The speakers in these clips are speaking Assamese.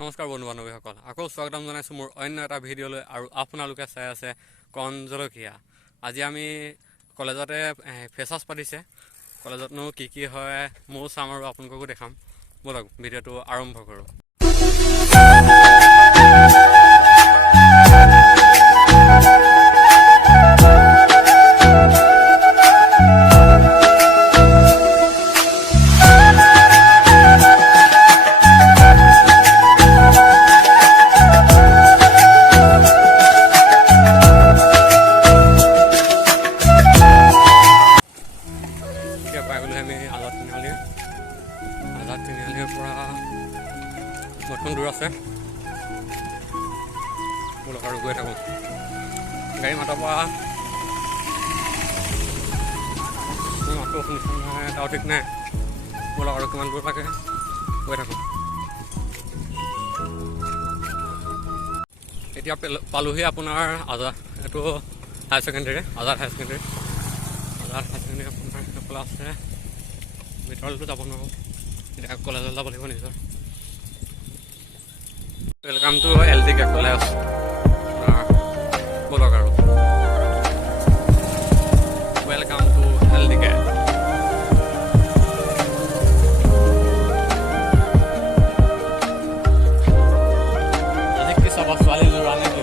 নমস্কাৰ বন্ধু বান্ধৱীসকল, আকৌ স্বাগতম জনাইছোঁ মোৰ অন্য এটা ভিডিঅ'লৈ। আৰু আপোনালোকে চাই আছে কণ জলকীয়া। আজি আমি কলেজতে ফ্ৰেছাৰ্ছ পাতিছে। কলেজতনো কি কি হয় ময়ো চাম আৰু আপোনালোককো দেখাম। ব'লক ভিডিঅ'টো আৰম্ভ কৰোঁ। পাই গ'লোঁ আমি আজাদ তিনিআলিৰ পৰা অকণ দূৰ আছে। ব'লক আৰু গৈ থাকোঁ। গাড়ী মাতৰ পৰা মাতটো শুনিছোঁ নহয়, এটাও ঠিক নাই। ব'লক আৰু কিমান দূৰ লাগে গৈ থাকোঁ। এতিয়া পালোহি আপোনাৰ আজাদ, এইটো higher secondary, Azad higher secondary. আপোনাৰ সেইফালে আছে, ভিতৰলৈতো যাব নোৱাৰোঁ, এতিয়া কলেজলৈ যাব লাগিব নিজৰ। Welcome to LTK college. ব'লক আৰু ৱেলকাম টু LTK। আজি কি চাবা, ছোৱালী যোৰা নেকি?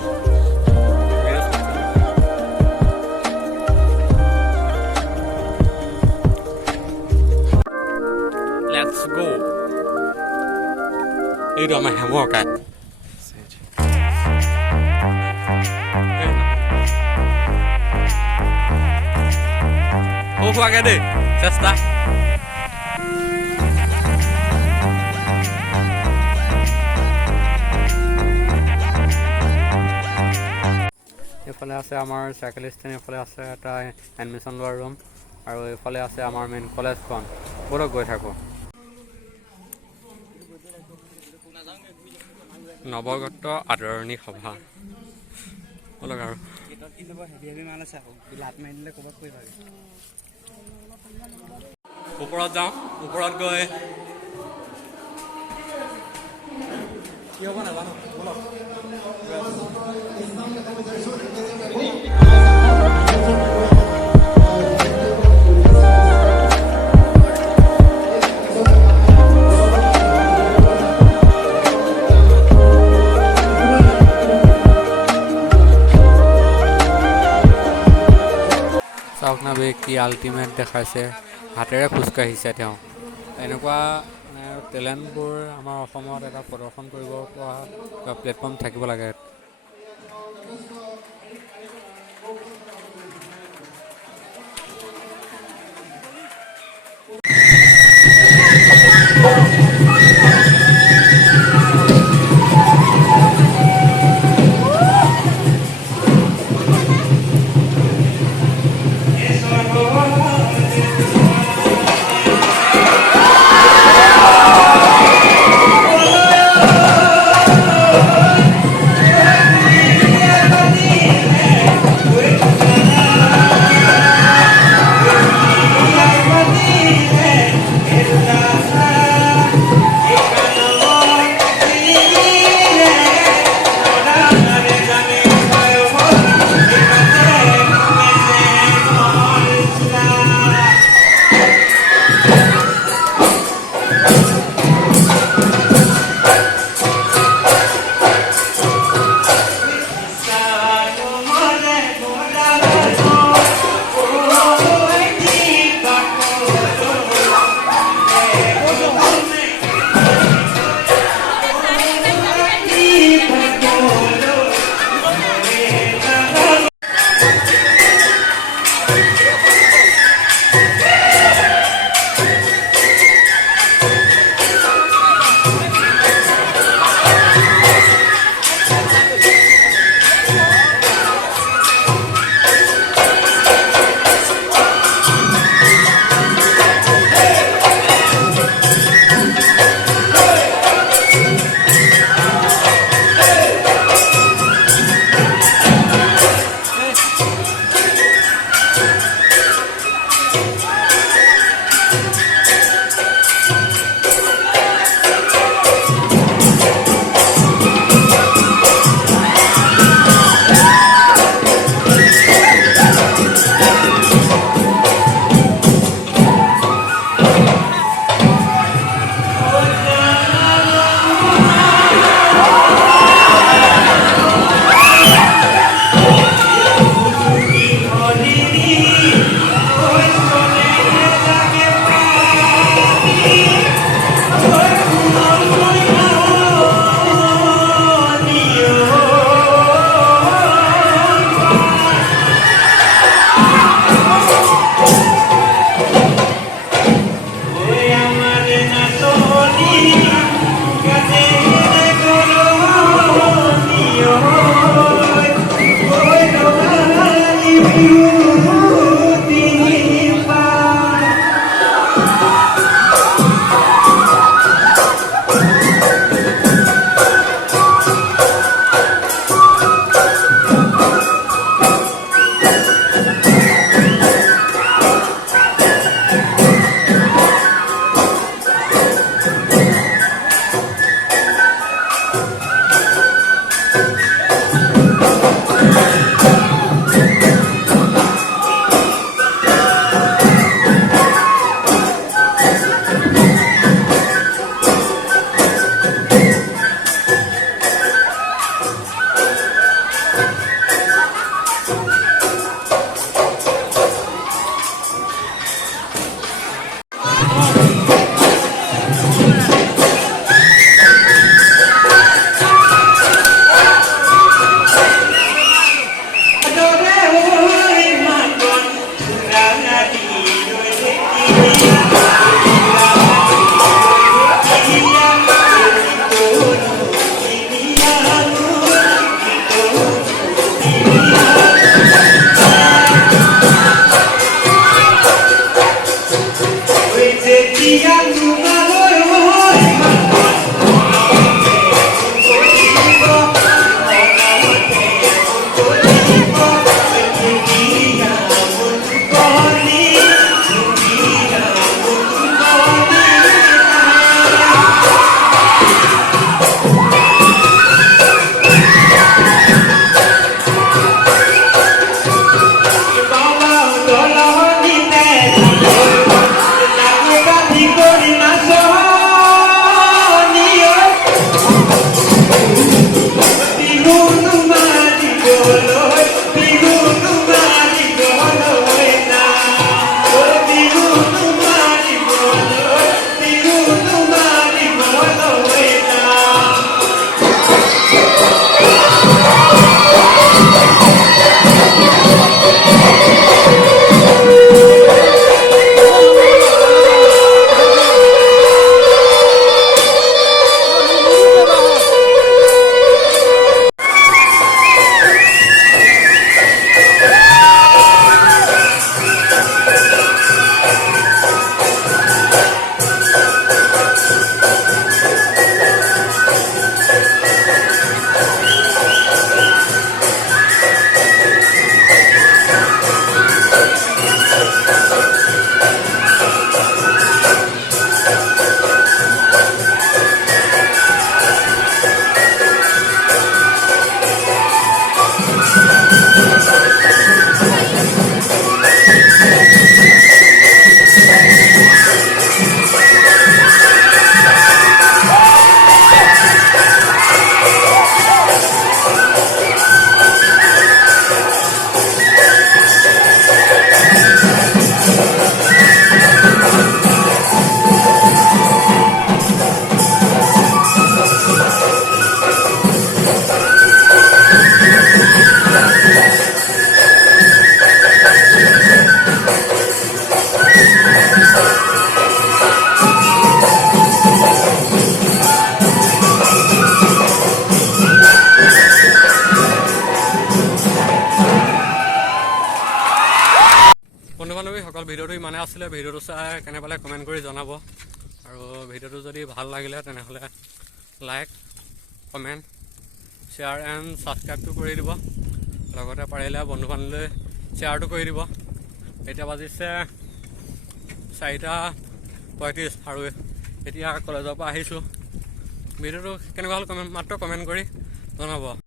Let's go. এইটো আমাৰ হেমৰ কাট। খোৱাকে দেই, চেষ্টা। এইফালে আছে আমাৰ চাইকেল ষ্টেণ্ড, এইফালে আছে এটা এডমিশ্যন লোৱাৰ ৰুম, আৰু এইফালে আছে আমাৰ মেইন কলেজখন। ব'লক গৈ থাকোঁ। নৱগত আদৰণি সভা। ব'লক আৰু ওপৰত যাওঁ। ওপৰত গৈ কি হ'ব নাজানো। ব'লক চাওক না বে, কি আল্টিমেট দেখাইছে, হাতেৰে খোজকাঢ়িছে তেওঁ। এনেকুৱা টেলেণ্টবোৰ আমাৰ অসমত এটা প্ৰদৰ্শন কৰিব পৰা প্লেটফৰ্ম থাকিব লাগে। ইমানে আছিলে। ভিডিঅ'টো চাই কেনে পালে কমেণ্ট কৰি জনাব, আৰু ভিডিঅ'টো যদি ভাল লাগিলে তেনেহ'লে লাইক, কমেণ্ট, শ্বেয়াৰ এণ্ড ছাবস্ক্ৰাইবটো কৰি দিব। লগতে পাৰিলে বন্ধু বান্ধৱীলৈ শ্বেয়াৰটো কৰি দিব। এতিয়া বাজিছে 4:35 আৰু এতিয়া কলেজৰ পৰা আহিছোঁ। ভিডিঅ'টো কেনেকুৱা হ'ল মাত্ৰ কমেণ্ট কৰি জনাব।